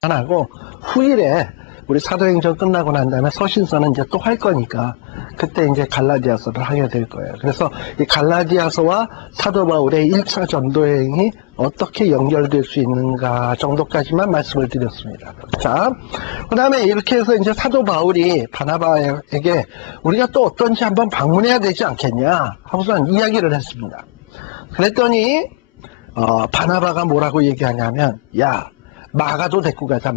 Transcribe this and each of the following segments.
안 하고 후일에 우리 사도행전 끝나고 난 다음에 서신서는 이제 또 할 거니까 그때 이제 갈라디아서를 하게 될 거예요. 그래서 이 갈라디아서와 사도 바울의 1차 전도여행이 어떻게 연결될 수 있는가 정도까지만 말씀을 드렸습니다. 자, 그 다음에 이렇게 해서 이제 사도 바울이 바나바에게 우리가 또 어떤지 한번 방문해야 되지 않겠냐 하고서 이야기를 했습니다. 그랬더니 바나바가 뭐라고 얘기하냐면, 야, 마가도 데리고 가자.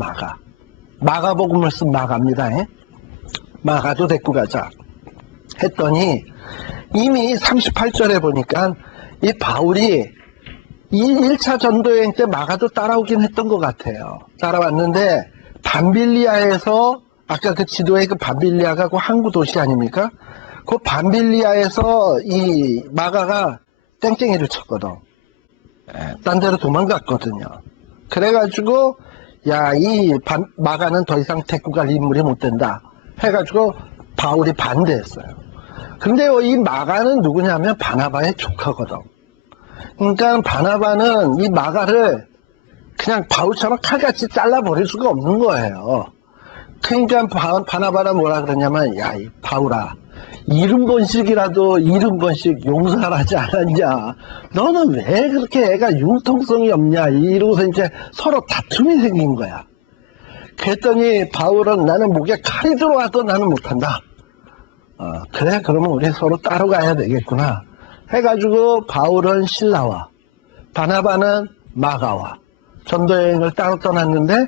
마가복음을 쓴 마가입니다. 마가도 데리고 가자 했더니 이미 38절에 보니까 이 바울이 이 1차 전도여행 때 마가도 따라오긴 했던 것 같아요. 따라왔는데 밤빌리아에서 아까 그 지도에 그 밤빌리아가 그 항구 도시 아닙니까? 그 밤빌리아에서 이 마가가 땡땡이를 쳤거든. 딴 데로 도망갔거든요. 그래가지고 야, 이 마가는 더 이상 데리고 갈 인물이 못 된다 해가지고 바울이 반대했어요. 근데 이 마가는 누구냐면 바나바의 조카거든. 그러니까 바나바는 이 마가를 그냥 바울처럼 칼같이 잘라버릴 수가 없는 거예요. 그러니까 바나바는 뭐라 그러냐면, 야, 이 바울아, 70번씩 용서를 하지 않았냐? 너는 왜 그렇게 애가 융통성이 없냐? 이러고서 이제 서로 다툼이 생긴 거야. 그랬더니 바울은 나는 목에 칼이 들어와도 나는 못한다. 그래, 그러면 우리 서로 따로 가야 되겠구나. 해가지고 바울은 실라와 바나바는 마가와 전도여행을 따로 떠났는데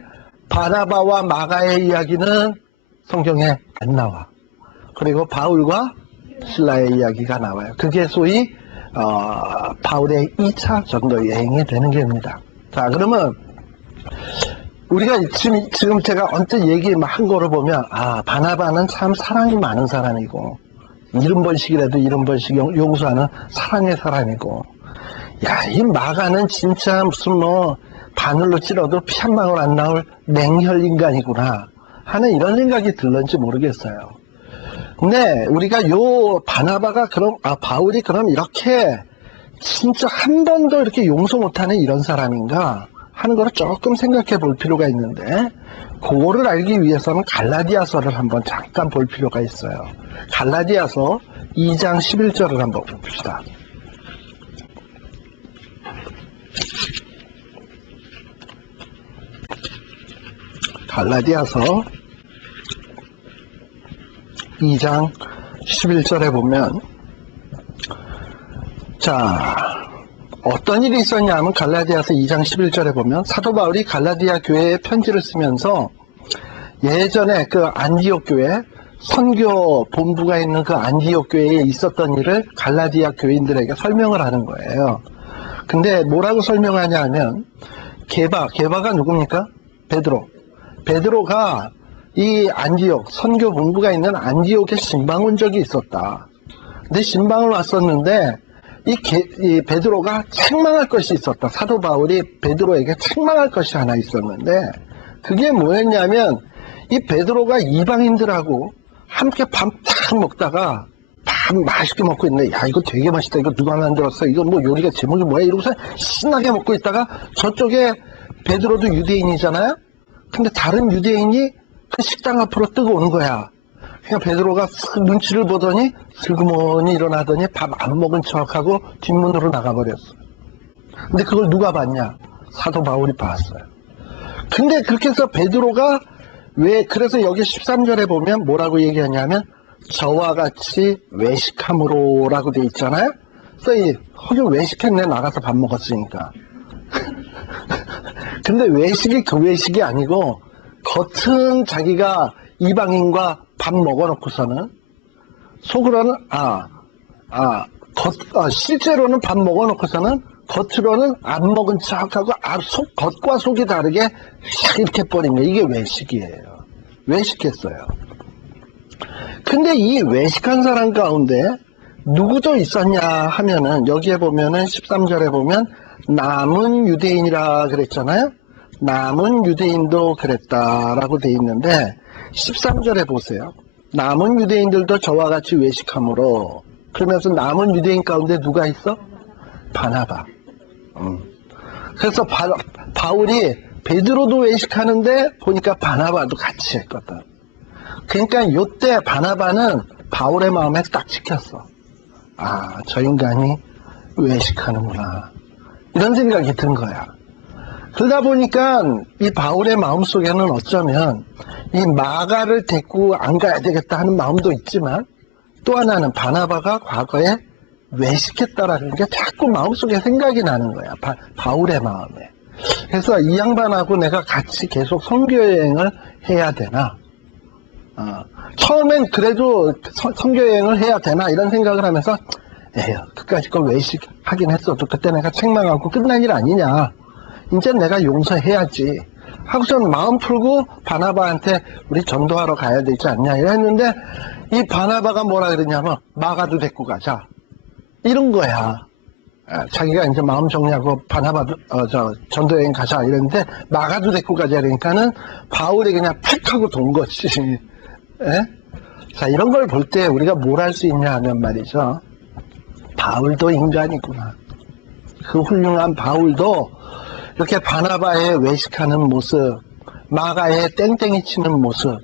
바나바와 마가의 이야기는 성경에 안 나와. 그리고 바울과 실라의 이야기가 나와요. 그게 소위 바울의 2차 전도 여행이 되는 겁니다. 자, 그러면 우리가 지금 제가 언뜻 얘기한 거를 보면 바나바는 참 사랑이 많은 사람이고 70번씩이라도 70번씩 용서하는 사랑의 사람이고, 야, 이 마가는 진짜 무슨 바늘로 찔러도 피 한 방울 안 나올 냉혈 인간이구나 하는 이런 생각이 들는지 모르겠어요. 근데 우리가 요 바나바가 바울이 그럼 이렇게 진짜 한 번도 이렇게 용서 못하는 이런 사람인가 하는 거를 조금 생각해 볼 필요가 있는데, 그거를 알기 위해서는 갈라디아서를 한번 잠깐 볼 필요가 있어요. 갈라디아서 2장 11절을 한번 봅시다. 갈라디아서 2장 11절에 보면, 자, 어떤 일이 있었냐 하면 갈라디아서 2장 11절에 보면 사도 바울이 갈라디아 교회에 편지를 쓰면서 예전에 그 안디옥 교회 선교 본부가 있는 그 안디옥 교회에 있었던 일을 갈라디아 교인들에게 설명을 하는 거예요. 근데 뭐라고 설명하냐 하면 게바가 누굽니까? 베드로가 이 안디옥 선교 본부가 있는 안디옥에 신방 온 적이 있었다. 근데 신방을 왔었는데 이 베드로가 책망할 것이 있었다. 사도 바울이 베드로에게 책망할 것이 하나 있었는데 그게 뭐였냐면 이 베드로가 이방인들하고 함께 밥 딱 먹다가 밥 맛있게 먹고 있는데, 야, 이거 되게 맛있다. 이거 누가 만들었어? 이거 뭐 요리가 제목이 뭐야? 이러고서 신나게 먹고 있다가 저쪽에 베드로도 유대인이잖아요. 근데 다른 유대인이 그 식당 앞으로 뜨고 오는 거야. 그냥 베드로가 눈치를 보더니 슬그머니 일어나더니 밥 안 먹은 척하고 뒷문으로 나가버렸어. 근데 그걸 누가 봤냐? 사도 바울이 봤어요. 근데 그렇게 해서 베드로가 그래서 여기 13절에 보면 뭐라고 얘기하냐면 저와 같이 외식함으로 라고 돼 있잖아요. 그래서 허경 외식했네, 나가서 밥 먹었으니까. 근데 외식이 그 외식이 아니고 겉은 자기가 이방인과 밥 먹어놓고서는 속으로는 실제로는 밥 먹어놓고서는 겉으로는 안 먹은 척하고 겉과 속이 다르게 이렇게 버린 거예요. 이게 외식이에요. 외식했어요. 근데 이 외식한 사람 가운데 누구도 있었냐 하면은 여기에 보면은 13절에 보면 남은 유대인이라 그랬잖아요. 남은 유대인도 그랬다라고 돼 있는데 13절에 보세요. 남은 유대인들도 저와 같이 외식함으로, 그러면서 남은 유대인 가운데 누가 있어? 바나바. 그래서 바울이 베드로도 외식하는데 보니까 바나바도 같이 했거든. 그러니까 이때 바나바는 바울의 마음에 딱 찍혔어. 아, 저 인간이 외식하는구나. 이런 생각이 든 거야. 그러다 보니까 이 바울의 마음속에는 어쩌면 이 마가를 데리고 안 가야 되겠다 하는 마음도 있지만, 또 하나는 바나바가 과거에 외식했다라는 게 자꾸 마음속에 생각이 나는 거야. 바울의 마음에. 그래서 이 양반하고 내가 같이 계속 선교여행을 해야 되나? 처음엔 그래도 선교여행을 해야 되나 이런 생각을 하면서, 에휴, 그까짓 걸 외식하긴 했어도 그때 내가 책망하고 끝난 일 아니냐. 이제 내가 용서해야지 하고서는 마음 풀고 바나바한테 우리 전도하러 가야 되지 않냐 이랬는데, 이 바나바가 뭐라 그랬냐면 마가도 데리고 가자 이런 거야. 자기가 이제 마음 정리하고 바나바도 전도여행 가자 이랬는데 마가도 데리고 가자 그러니까는 바울이 그냥 팩 하고 돈 거지. 자, 이런 걸 볼 때 우리가 뭘 할 수 있냐 하면 말이죠, 바울도 인간이구나. 그 훌륭한 바울도 이렇게 바나바의 외식하는 모습, 마가의 땡땡이 치는 모습,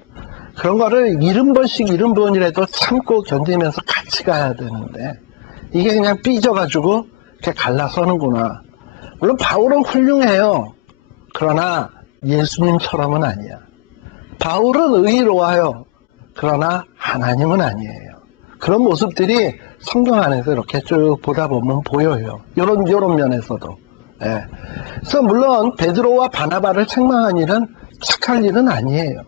그런 거를 70번씩 70번이라도 참고 견디면서 같이 가야 되는데, 이게 그냥 삐져가지고 이렇게 갈라서는구나. 물론 바울은 훌륭해요. 그러나 예수님처럼은 아니야. 바울은 의로워요. 그러나 하나님은 아니에요. 그런 모습들이 성경 안에서 이렇게 쭉 보다 보면 보여요. 요런 면에서도. 예. 그래서 물론 베드로와 바나바를 책망한 일은 착할 일은 아니에요.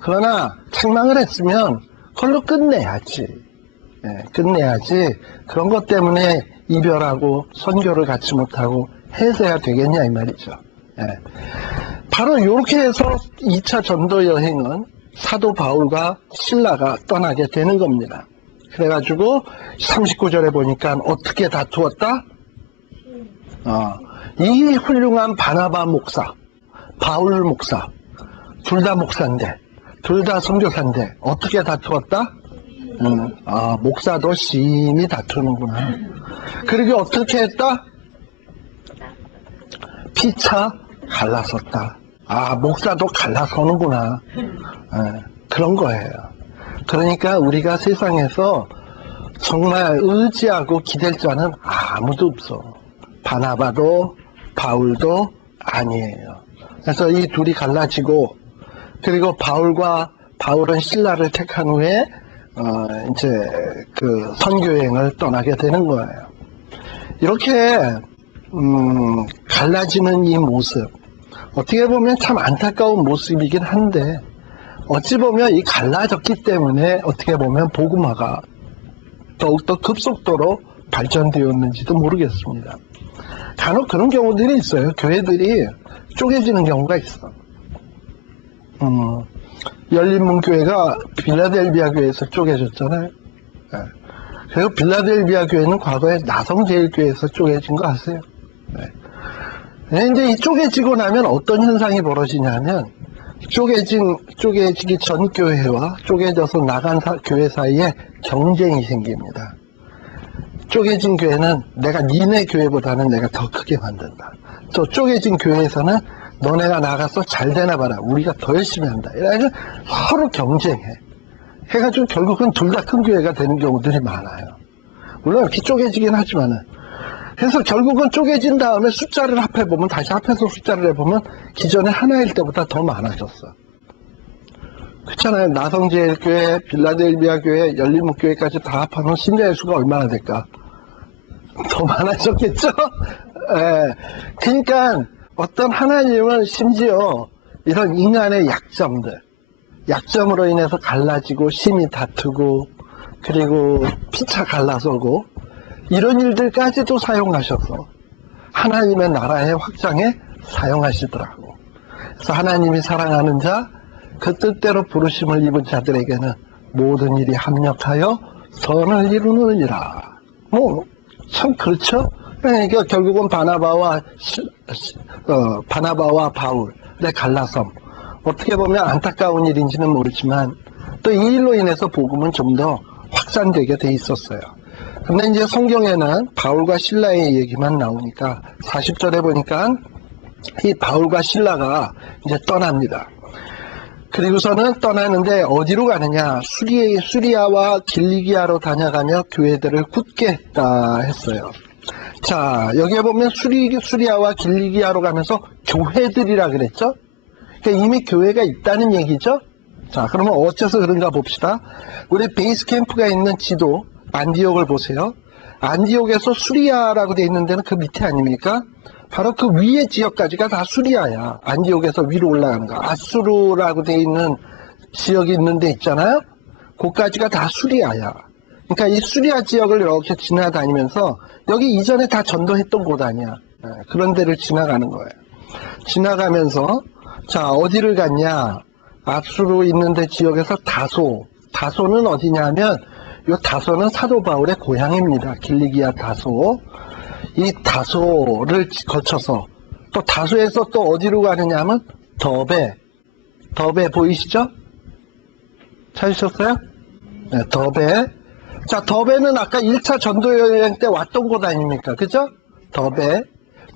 그러나 책망을 했으면 그걸로 끝내야지. 예, 끝내야지. 그런 것 때문에 이별하고 선교를 갖지 못하고 해서야 되겠냐 이 말이죠. 예. 바로 이렇게 해서 2차 전도 여행은 사도 바울과 실라가 떠나게 되는 겁니다. 그래가지고 39절에 보니까 어떻게 다투었다? 이 훌륭한 바나바 목사, 바울 목사, 둘 다 목사인데, 둘 다 선교사인데 어떻게 다투었다? 목사도 심히 다투는구나. 그리고 어떻게 했다? 피차 갈라섰다. 목사도 갈라서는구나. 그런 거예요. 그러니까 우리가 세상에서 정말 의지하고 기댈 자는 아무도 없어. 바나바도 바울도 아니에요. 그래서 이 둘이 갈라지고, 그리고 바울은 신라를 택한 후에 이제 그 선교여행을 떠나게 되는 거예요. 이렇게 갈라지는 이 모습, 어떻게 보면 참 안타까운 모습이긴 한데, 어찌 보면 이 갈라졌기 때문에 어떻게 보면 복음화가 더욱더 급속도로 발전되었는지도 모르겠습니다. 간혹 그런 경우들이 있어요. 교회들이 쪼개지는 경우가 있어. 열린문교회가 빌라델비아 교회에서 쪼개졌잖아요. 네. 그리고 빌라델비아 교회는 과거에 나성제일교회에서 쪼개진 거 아세요? 네. 근데 이 쪼개지고 나면 어떤 현상이 벌어지냐면, 쪼개지기 전 교회와 쪼개져서 나간 교회 사이에 경쟁이 생깁니다. 쪼개진 교회는 내가 니네 교회보다는 내가 더 크게 만든다. 또 쪼개진 교회에서는 너네가 나가서 잘 되나 봐라. 우리가 더 열심히 한다. 이래서 서로 경쟁해. 해가지고 결국은 둘 다 큰 교회가 되는 경우들이 많아요. 물론 이렇게 쪼개지긴 하지만은. 그래서 결국은 쪼개진 다음에 숫자를 합해보면, 다시 합해서 숫자를 해보면 기존에 하나일 때보다 더 많아졌어. 그렇잖아요. 나성제일교회, 빌라델비아 교회, 열린문교회까지 다 합하면 신자의 수가 얼마나 될까? 더 많아졌겠죠? 예. 그러니까 어떤 하나님은 심지어 이런 인간의 약점으로 인해서 갈라지고 심히 다투고, 그리고 피차 갈라서고, 이런 일들까지도 사용하셔서 하나님의 나라의 확장에 사용하시더라고. 그래서 하나님이 사랑하는 자, 그 뜻대로 부르심을 입은 자들에게는 모든 일이 합력하여 선을 이루느니라. 참 그렇죠? 그러니까 결국은 바나바와 바울의 갈라섬, 어떻게 보면 안타까운 일인지는 모르지만 또 이 일로 인해서 복음은 좀 더 확산되게 돼 있었어요. 근데 이제 성경에는 바울과 실라의 얘기만 나오니까 40절에 보니까 이 바울과 실라가 이제 떠납니다. 그리고서는 떠나는데 어디로 가느냐? 수리아와 길리기아로 다녀가며 교회들을 굳게 했다 했어요. 자, 여기에 보면 수리아와 길리기아로 가면서 교회들이라 그랬죠? 그러니까 이미 교회가 있다는 얘기죠? 자, 그러면 어째서 그런가 봅시다. 우리 베이스 캠프가 있는 지도, 안디옥을 보세요. 안디옥에서 수리아라고 되어 있는 데는 그 밑에 아닙니까? 바로 그 위의 지역까지가 다 수리아야. 안디옥에서 위로 올라가는 거. 아수르라고 되어 있는 지역이 있는 데 있잖아요? 그까지가 다 수리아야. 그러니까 이 수리아 지역을 이렇게 지나다니면서 여기 이전에 다 전도했던 곳 아니야. 그런 데를 지나가는 거예요. 지나가면서 자, 어디를 갔냐? 아수르 있는 데 지역에서 다소. 다소는 어디냐면 이 다소는 사도 바울의 고향입니다. 길리기아 다소. 이 다소를 거쳐서 또 다소에서 또 어디로 가느냐 하면 더베. 더베 보이시죠? 찾으셨어요? 네, 더베. 자, 더베는 아까 1차 전도여행 때 왔던 곳 아닙니까? 그죠? 더베.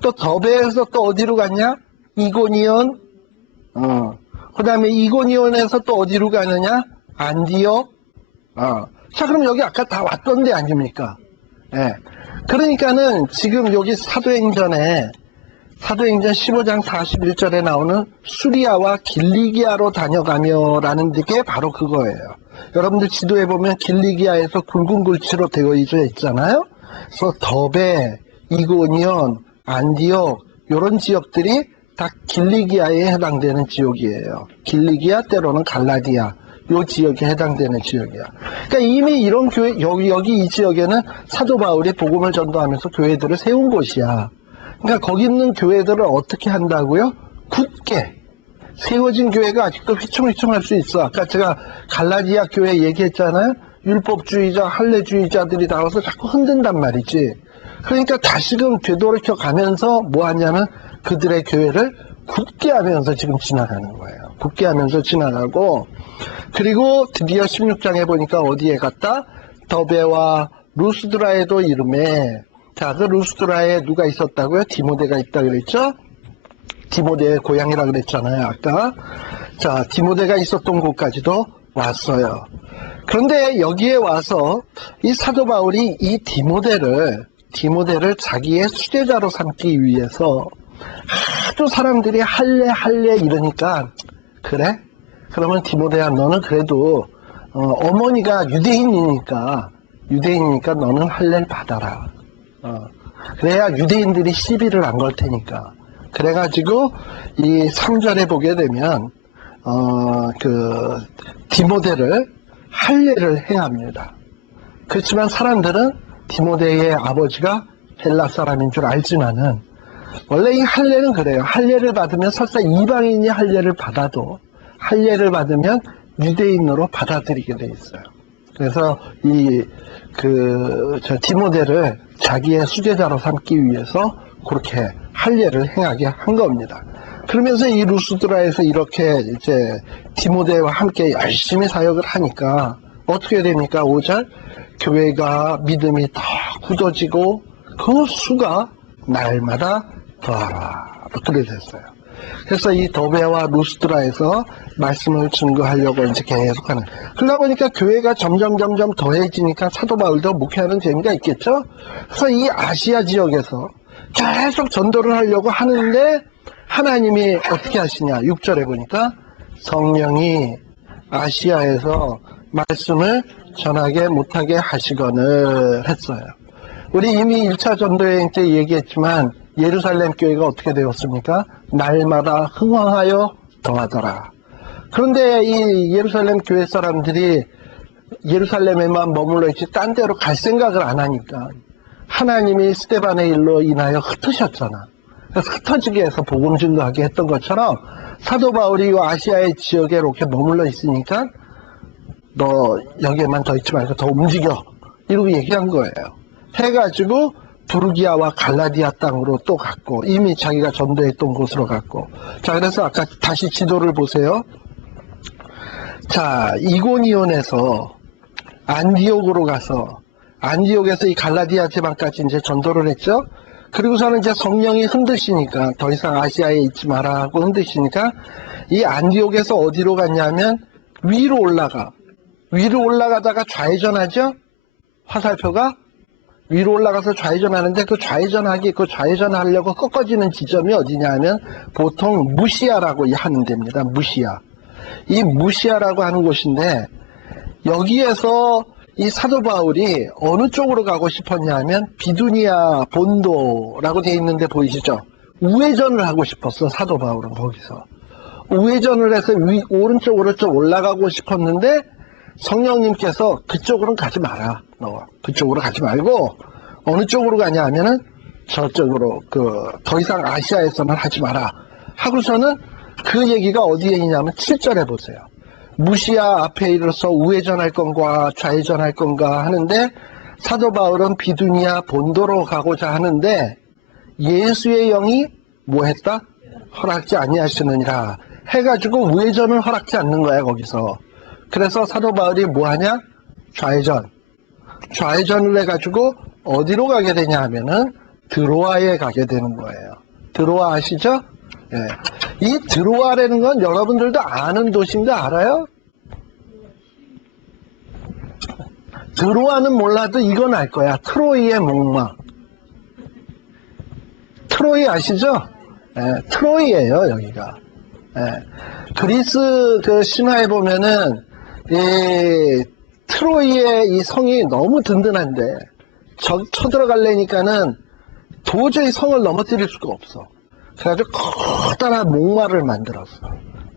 또 더베에서 또 어디로 갔냐? 이고니온. 그 다음에 이고니온에서 또 어디로 가느냐? 안디옥. 자, 그럼 여기 아까 다 왔던 데 아닙니까? 예. 그러니까는 지금 여기 사도행전 15장 41절에 나오는 수리아와 길리기아로 다녀가며 라는 게 바로 그거예요. 여러분들 지도에 보면 길리기아에서 굵은 글씨로 되어 있잖아요. 그래서 더베, 이고니온, 안디옥 이런 지역들이 다 길리기아에 해당되는 지역이에요. 길리기아 때로는 갈라디아 요 지역에 해당되는 지역이야. 그러니까 이미 이런 교회 여기 이 지역에는 사도 바울이 복음을 전도하면서 교회들을 세운 곳이야. 그러니까 거기 있는 교회들을 어떻게 한다고요? 굳게 세워진 교회가 아직도 휘청휘청할 수 있어. 아까 제가 갈라디아 교회 얘기했잖아요. 율법주의자, 할례주의자들이 나와서 자꾸 흔든단 말이지. 그러니까 다시금 되돌이켜 가면서 뭐 하냐면 그들의 교회를 굳게 하면서 지금 지나가는 거예요. 굳게 하면서 지나가고, 그리고 드디어 16장에 보니까 어디에 갔다? 더베와 루스드라에도 이름에, 자, 그 루스드라에 누가 있었다고요? 디모데가 있다 그랬죠? 디모데의 고향이라 그랬잖아요, 아까. 자, 디모데가 있었던 곳까지도 왔어요. 그런데 여기에 와서 이 사도 바울이 이 디모데를 자기의 수제자로 삼기 위해서 하도 사람들이 할래 이러니까, 그래? 그러면 디모데야, 너는 그래도 어머니가 유대인이니까 너는 할례를 받아라. 그래야 유대인들이 시비를 안 걸 테니까. 그래가지고 이 3절에 보게 되면 그 디모데를 할례를 해야 합니다. 그렇지만 사람들은 디모데의 아버지가 헬라 사람인 줄 알지만은 원래 이 할례는 그래요. 할례를 받으면 설사 이방인이 할례를 받아도 할례를 받으면 유대인으로 받아들이게 돼 있어요. 그래서 저 디모데를 자기의 수제자로 삼기 위해서 그렇게 할례를 행하게 한 겁니다. 그러면서 이 루스드라에서 이렇게 이제 디모데와 함께 열심히 사역을 하니까 어떻게 됩니까? 5절 교회가 믿음이 더 굳어지고 그 수가 날마다 더하라. 그렇게 됐어요. 그래서 이 더베와 루스드라에서 말씀을 증거하려고 이제 계속하는. 그러다 보니까 교회가 점점 더해지니까 사도 바울도 목회하는 재미가 있겠죠. 그래서 이 아시아 지역에서 계속 전도를 하려고 하는데 하나님이 어떻게 하시냐. 6절에 보니까 성령이 아시아에서 말씀을 전하게 못하게 하시거늘 했어요. 우리 이미 1차 전도여행 때 얘기했지만 예루살렘 교회가 어떻게 되었습니까? 날마다 흥황하여 더하더라. 그런데 이 예루살렘 교회 사람들이 예루살렘에만 머물러 있지 딴 데로 갈 생각을 안 하니까 하나님이 스데반의 일로 인하여 흩으셨잖아. 그래서 흩어지게 해서 복음 증거하게 했던 것처럼 사도 바울이 아시아의 지역에 이렇게 머물러 있으니까 너 여기에만 더 있지 말고 더 움직여. 이러고 얘기한 거예요. 해가지고 부르기아와 갈라디아 땅으로 또 갔고 이미 자기가 전도했던 곳으로 갔고. 자, 그래서 아까 다시 지도를 보세요. 자, 이고니온에서 안디옥으로 가서 안디옥에서 이 갈라디아 지방까지 이제 전도를 했죠. 그리고서는 이제 성령이 흔드시니까 더 이상 아시아에 있지 마라 하고 흔드시니까 이 안디옥에서 어디로 갔냐면 위로 올라가. 위로 올라가다가 좌회전하죠? 화살표가 위로 올라가서 좌회전하는데 그 좌회전하려고 꺾어지는 지점이 어디냐 하면 보통 무시아라고 하는 데입니다. 무시아. 이 무시아라고 하는 곳인데 여기에서 이 사도 바울이 어느 쪽으로 가고 싶었냐 하면 비두니아 본도라고 되어 있는데 보이시죠? 우회전을 하고 싶었어, 사도 바울은 거기서. 우회전을 해서 오른쪽으로 좀 올라가고 싶었는데 성령님께서 그쪽으로는 가지 마라. 너 그쪽으로 가지 말고 어느 쪽으로 가냐 하면은 저쪽으로 더 이상 아시아에서는 하지 마라. 하고서는 그 얘기가 어디에 있냐면 7절에 보세요. 무시아 앞에 이르러서 우회전할 건가 좌회전할 건가 하는데 사도 바울은 비두니아 본도로 가고자 하는데 예수의 영이 뭐 했다? 허락지 아니하시느니라 해가지고 우회전을 허락지 않는 거야 거기서. 그래서 사도 바울이 뭐 하냐? 좌회전을 해가지고 어디로 가게 되냐 하면은 드로아에 가게 되는 거예요. 드로아 아시죠? 예. 이 드로아라는 건 여러분들도 아는 도시인 거 알아요? 드로아는 몰라도 이건 알 거야. 트로이의 목마. 트로이 아시죠? 예, 트로이예요 여기가. 예. 그리스 그 신화에 보면은 이 트로이의 이 성이 너무 든든한데 쳐들어가려니까는 도저히 성을 넘어뜨릴 수가 없어. 그래가지고 커다란 목마를 만들었어.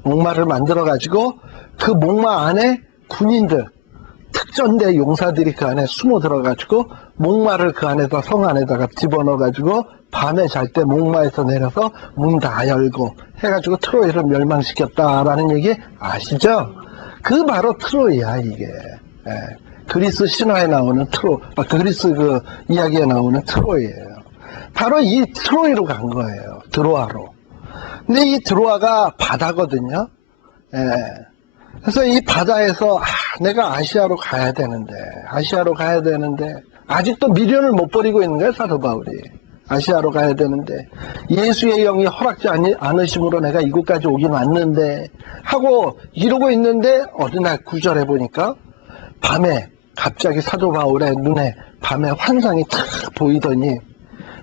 목마를 만들어가지고 그 목마 안에 군인들, 특전대 용사들이 그 안에 숨어 들어가지고 목마를 그 안에다 성 안에다가 집어넣어가지고 밤에 잘 때 목마에서 내려서 문 다 열고 해가지고 트로이를 멸망시켰다라는 얘기 아시죠? 그 바로 트로이야 이게. 예. 그리스 신화에 나오는 그리스 그 이야기에 나오는 트로이예요. 바로 이 트로이로 간 거예요. 드로아로. 근데 이 드로아가 바다거든요. 예. 그래서 이 바다에서 내가 아시아로 가야 되는데 아직도 미련을 못 버리고 있는 거예요 사도 바울이. 아시아로 가야 되는데 예수의 영이 허락지 않으심으로 내가 이곳까지 오긴 왔는데 하고 이러고 있는데 어느 날 9절에 보니까 밤에 갑자기 사도 바울의 눈에 밤에 환상이 탁 보이더니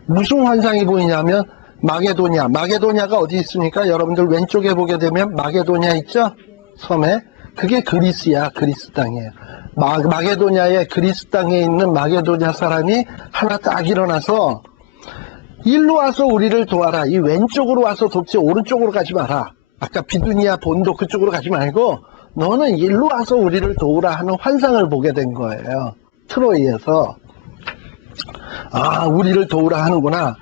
무슨 환상이 보이냐면 마게도냐가 어디 있습니까? 여러분들 왼쪽에 보게 되면 마게도냐 있죠? 섬에. 그게 그리스야. 그리스 땅이에요. 마게도냐의 그리스 땅에 있는 마게도냐 사람이 하나 딱 일어나서 일로 와서 우리를 도와라. 이 왼쪽으로 와서 돕지 오른쪽으로 가지 마라. 아까 비두니아 본도 그쪽으로 가지 말고 너는 일로 와서 우리를 도우라 하는 환상을 보게 된 거예요. 트로이에서. 우리를 도우라 하는구나.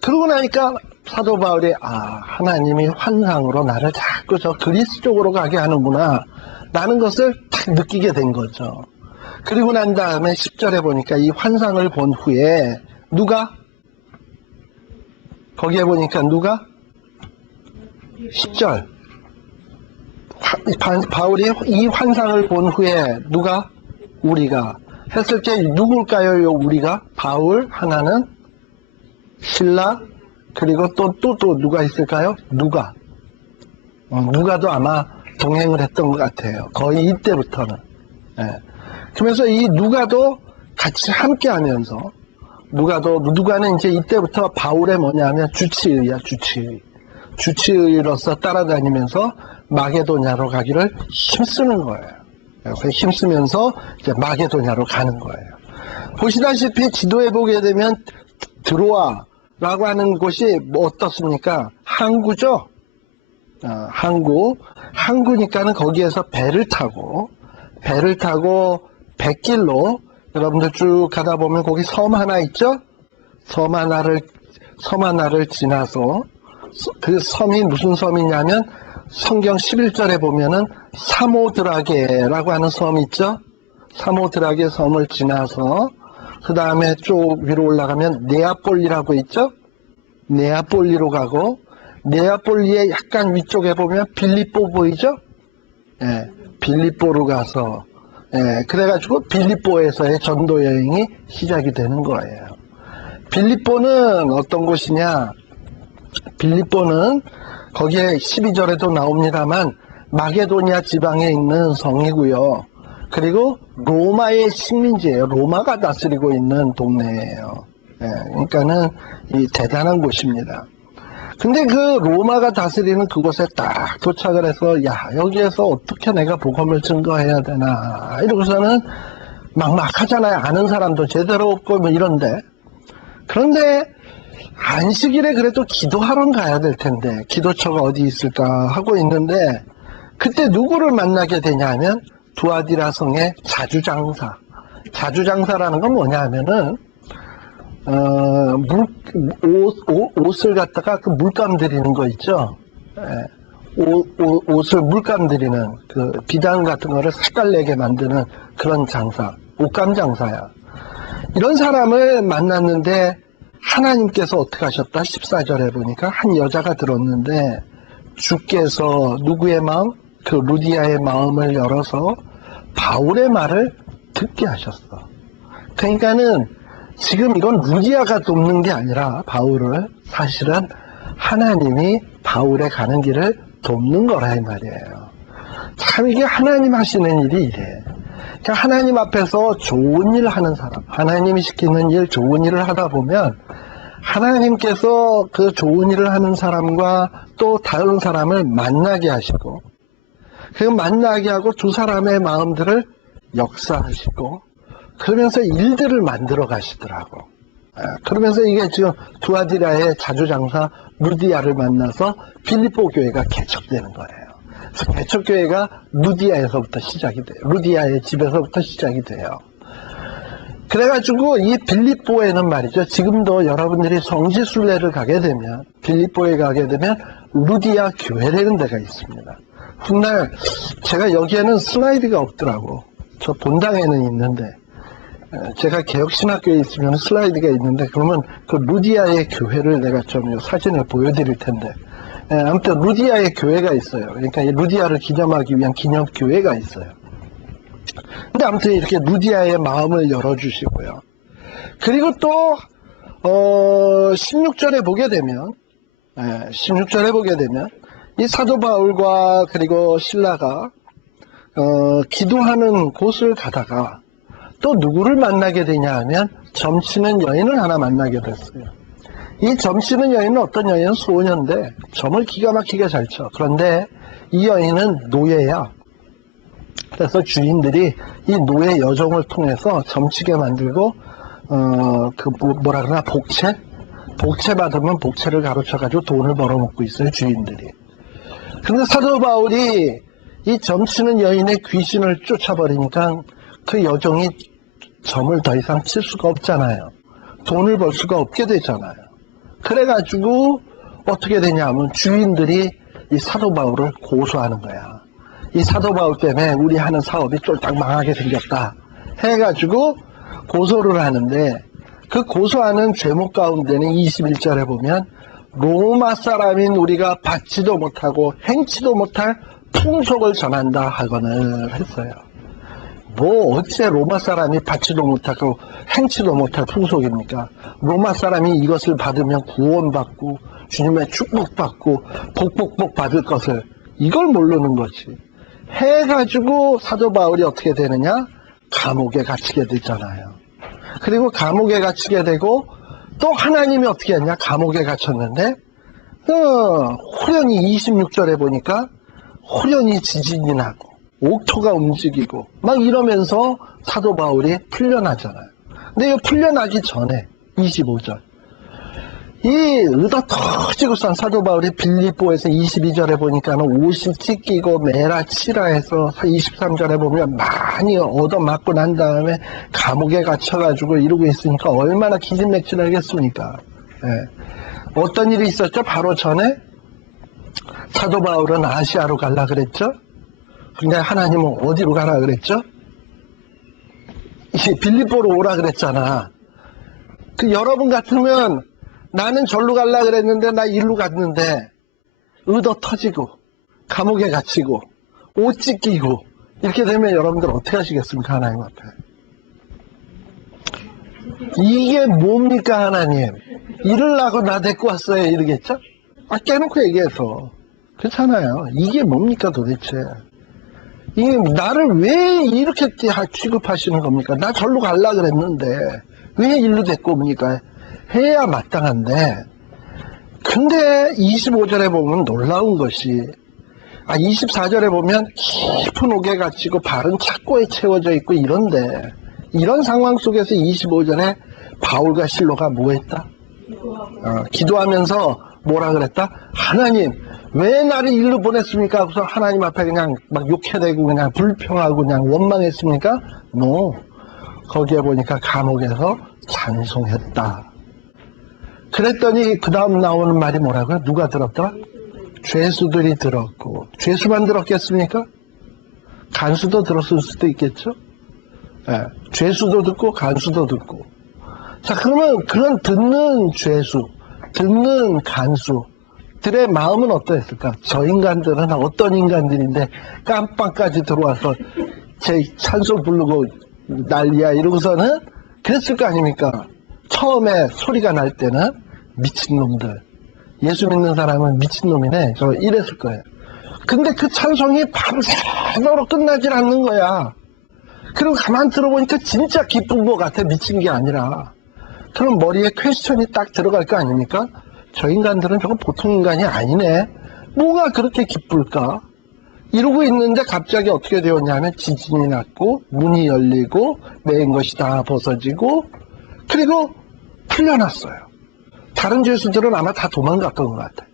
그러고 나니까 사도 바울이 하나님이 환상으로 나를 자꾸 저 그리스 쪽으로 가게 하는구나 라는 것을 딱 느끼게 된 거죠. 그리고 난 다음에 10절에 보니까 이 환상을 본 후에 거기에 보니까 10절 바울이 이 환상을 본 후에 우리가 했을 때 누굴까요? 우리가 바울 하나는 실라 그리고 또 누가 있을까요? 누가도 아마 동행을 했던 것 같아요. 거의 이때부터는. 예. 그러면서 이 누가도 같이 함께 하면서 누가는 이제 이때부터 바울의 뭐냐면 주치의야. 주치의로서 따라다니면서 마게도냐로 가기를 힘쓰는 거예요. 그래서 힘쓰면서 이제 마게도냐로 가는 거예요. 보시다시피 지도에 보게 되면 드로아라고 하는 곳이 뭐 어떻습니까? 항구죠. 항구니까는 거기에서 배를 타고 백길로 여러분들 쭉 가다 보면 거기 섬 하나 있죠? 섬 하나를 지나서 그 섬이 무슨 섬이냐면 성경 11절에 보면은 사모드라게라고 하는 섬이 있죠? 사모드라게 섬을 지나서 그 다음에 쭉 위로 올라가면 네아폴리라고 있죠? 네아폴리로 가고 네아폴리의 약간 위쪽에 보면 빌립보 보이죠? 예, 빌립보로 가서 그래가지고 빌립보에서의 전도 여행이 시작이 되는 거예요. 빌립보는 어떤 곳이냐? 빌립보는 거기에 12절에도 나옵니다만 마게도니아 지방에 있는 성이고요. 그리고 로마의 식민지예요. 로마가 다스리고 있는 동네예요. 그러니까는 이 대단한 곳입니다. 근데 그 로마가 다스리는 그곳에 딱 도착을 해서 여기에서 어떻게 내가 복음을 증거해야 되나 이러고서는 막막하잖아요. 아는 사람도 제대로 없고 뭐 이런데. 그런데 안식일에 그래도 기도하러 가야 될 텐데 기도처가 어디 있을까 하고 있는데 그때 누구를 만나게 되냐면 두아디라 성의 자주장사. 자주장사라는 건 뭐냐 하면은 옷을 갖다가 그 물감 들이는 거 있죠. 옷을 물감 들이는 그 비단 같은 거를 색깔 내게 만드는 그런 장사. 옷감 장사야. 이런 사람을 만났는데 하나님께서 어떻게 하셨다? 14절에 보니까 한 여자가 들었는데 주께서 누구의 마음? 그 루디아의 마음을 열어서 바울의 말을 듣게 하셨어. 그러니까는 지금 이건 루디아가 돕는 게 아니라 바울을 사실은 하나님이 바울의 가는 길을 돕는 거라 이 말이에요. 참 이게 하나님 하시는 일이 이래. 그러니까 하나님 앞에서 좋은 일 하는 사람, 하나님이 시키는 일, 좋은 일을 하다 보면 하나님께서 그 좋은 일을 하는 사람과 또 다른 사람을 만나게 하시고 그 만나게 하고 두 사람의 마음들을 역사하시고 그러면서 일들을 만들어 가시더라고. 그러면서 이게 지금 두아디라의 자주장사 루디아를 만나서 빌립보 교회가 개척되는 거예요. 그래서 개척교회가 루디아에서부터 시작이 돼요. 루디아의 집에서부터 시작이 돼요. 그래가지고 이 빌립보에는 말이죠. 지금도 여러분들이 성지순례를 가게 되면 빌립보에 가게 되면 루디아 교회라는 데가 있습니다. 훗날 제가 여기에는 슬라이드가 없더라고. 저 본당에는 있는데 제가 개혁신학교에 있으면 슬라이드가 있는데 그러면 그 루디아의 교회를 내가 좀 사진을 보여드릴 텐데 아무튼 루디아의 교회가 있어요. 그러니까 이 루디아를 기념하기 위한 기념교회가 있어요. 근데 아무튼 이렇게 루디아의 마음을 열어주시고요. 그리고 또 16절에 보게 되면 16절에 보게 되면 이 사도 바울과 그리고 실라가 기도하는 곳을 가다가 또 누구를 만나게 되냐 하면 점치는 여인을 하나 만나게 됐어요. 이 점치는 여인은 어떤 여인은 소녀인데 점을 기가 막히게 잘 쳐. 그런데 이 여인은 노예야. 그래서 주인들이 이 노예 여종을 통해서 점치게 만들고 뭐라 그러나 복채 받으면 복채를 가로쳐 가지고 돈을 벌어먹고 있어요, 주인들이. 근데 사도 바울이 이 점치는 여인의 귀신을 쫓아버리니까 그 여종이 점을 더 이상 칠 수가 없잖아요. 돈을 벌 수가 없게 되잖아요. 그래가지고 어떻게 되냐면 주인들이 이 사도 바울을 고소하는 거야. 이 사도 바울 때문에 우리 하는 사업이 쫄딱 망하게 생겼다 해가지고 고소를 하는데 그 고소하는 죄목 가운데는 21절에 보면 로마 사람인 우리가 받지도 못하고 행치도 못할 풍속을 전한다 하거늘 했어요. 뭐 어째 로마 사람이 받지도 못하고 행치도 못할 풍속입니까? 로마 사람이 이것을 받으면 구원받고 주님의 축복받고 복복복 받을 것을 이걸 모르는 거지. 해가지고 사도 바울이 어떻게 되느냐? 감옥에 갇히게 되잖아요. 그리고 감옥에 갇히게 되고 또 하나님이 어떻게 했냐? 감옥에 갇혔는데 후련히 26절에 보니까 후련히 지진이 나고 옥토가 움직이고 막 이러면서 사도 바울이 풀려나잖아요. 근데 이 풀려나기 전에 25절 이 의도 터지고 싼 사도 바울이 빌립보에서 22절에 보니까는 옷이 찢기고 메라 치라 해서 23절에 보면 많이 얻어맞고 난 다음에 감옥에 갇혀가지고 이러고 있으니까 얼마나 기진맥진하겠습니까? 어떤 일이 있었죠? 바로 전에 사도 바울은 아시아로 가려 그랬죠? 근데 하나님은 어디로 가라 그랬죠? 빌립보로 오라 그랬잖아. 그 여러분 같으면 나는 절로 가려 그랬는데 나 일로 갔는데 의도 터지고 감옥에 갇히고 옷 찢기고 이렇게 되면 여러분들 어떻게 하시겠습니까? 하나님 앞에. 이게 뭡니까 하나님? 이러려고 나 데리고 왔어요 이러겠죠? 깨놓고 얘기해서 그렇잖아요. 이게 뭡니까 도대체? 이게 나를 왜 이렇게 취급하시는 겁니까? 나 절로 갈라 그랬는데 왜 일로 데리고 옵니까? 해야 마땅한데. 근데 25절에 보면 놀라운 것이 24절에 보면 깊은 옥에 갇히고 발은 착고에 채워져 있고 이런데 이런 상황 속에서 25절에 바울과 실로가 뭐 했다? 기도하면서 뭐라 그랬다? 하나님 왜 나를 일로 보냈습니까? 그래서 하나님 앞에 그냥 막 욕해대고 그냥 불평하고 그냥 원망했습니까? No. 거기에 보니까 감옥에서 찬송했다. 그랬더니 그 다음 나오는 말이 뭐라고요? 누가 들었더라? 죄수들이 들었고. 죄수만 들었겠습니까? 간수도 들었을 수도 있겠죠? 네. 죄수도 듣고 간수도 듣고. 자, 그러면 그런 듣는 죄수, 듣는 간수들의 마음은 어떠했을까? 저 인간들은 어떤 인간들인데 깜빡까지 들어와서 제 찬송 부르고 난리야 이러고서는 그랬을 거 아닙니까? 처음에 소리가 날 때는 미친놈들, 예수 믿는 사람은 미친놈이네, 저 이랬을 거예요. 근데 그 찬송이 밤새도록 끝나질 않는 거야. 그리고 가만 들어보니까 진짜 기쁜 것 같아. 미친 게 아니라. 그럼 머리에 퀘스천이 딱 들어갈 거 아닙니까? 저 인간들은 저거 보통 인간이 아니네. 뭐가 그렇게 기쁠까? 이러고 있는데 갑자기 어떻게 되었냐면 지진이 났고 문이 열리고 매인 것이 다 벗어지고 그리고 풀려났어요. 다른 죄수들은 아마 다 도망갔던 것 같아요.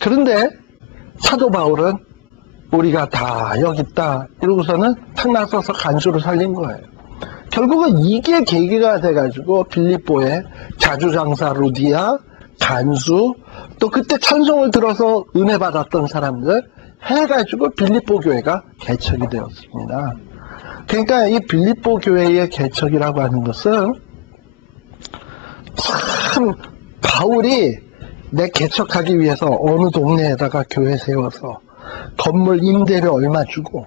그런데 사도 바울은 우리가 다 여기 있다 이러고서는 탁 나서서 간수를 살린 거예요. 결국은 이게 계기가 돼가지고 빌립보에 자주장사 루디아, 간수, 또 그때 찬송을 들어서 은혜 받았던 사람들 해가지고 빌립보 교회가 개척이 되었습니다. 그러니까 이 빌립보 교회의 개척이라고 하는 것은 참 바울이 내 개척하기 위해서 어느 동네에다가 교회 세워서 건물 임대료 얼마 주고,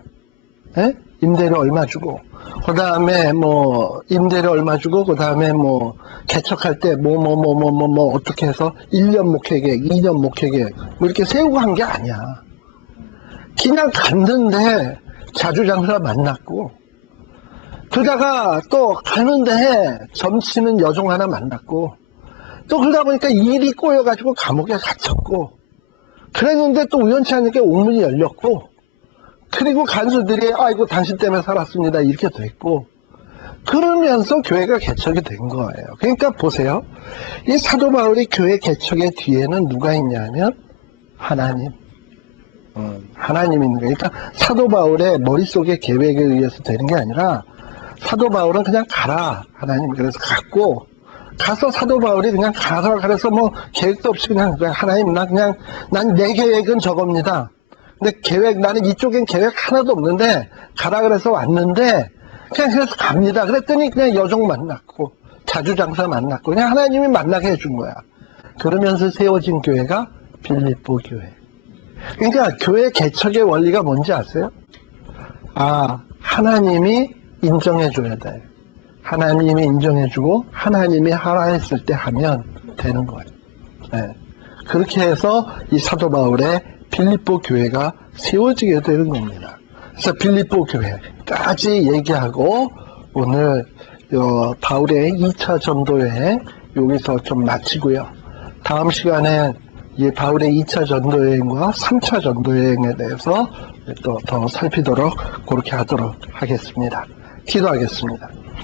임대료 얼마 주고, 그 다음에 뭐 임대료 얼마 주고, 그 다음에 뭐 개척할 때 뭐 어떻게 해서 1년 목회 계획, 2년 목회 계획 뭐 이렇게 세우고 한 게 아니야. 그냥 갔는데 자주장사 만났고, 그러다가 또 가는데 점치는 여종 하나 만났고, 또 그러다 보니까 일이 꼬여가지고 감옥에 갇혔고, 그랬는데 또 우연치 않게 옥문이 열렸고, 그리고 간수들이 아이고 당신 때문에 살았습니다 이렇게 됐고, 그러면서 교회가 개척이 된 거예요. 그러니까 보세요. 이 사도 바울이 교회 개척의 뒤에는 누가 있냐면 하나님. 하나님이 있는 거예요. 그러니까 사도 바울의 머릿속의 계획에 의해서 되는 게 아니라 사도 바울은 그냥 가라 하나님 그래서 갔고, 가서 사도 바울이 그냥 가서 그래서 뭐 계획도 없이 그냥 하나님 난 내 계획은 저겁니다. 근데 나는 이쪽엔 계획 하나도 없는데 가라 그래서 왔는데 그냥 그래서 갑니다. 그랬더니 그냥 여종 만났고 자주장사 만났고 그냥 하나님이 만나게 해준 거야. 그러면서 세워진 교회가 빌립보 교회. 그러니까 교회 개척의 원리가 뭔지 아세요? 하나님이 인정해줘야 돼. 하나님이 인정해주고 하나님이 하라 했을 때 하면 되는 거예요. 네. 그렇게 해서 이 사도 바울의 빌립보 교회가 세워지게 되는 겁니다. 그래서 빌립보 교회까지 얘기하고 오늘 바울의 2차 전도여행 여기서 좀 마치고요. 다음 시간에 이 바울의 2차 전도여행과 3차 전도여행에 대해서 또 더 살피도록 그렇게 하도록 하겠습니다. 기도하겠습니다.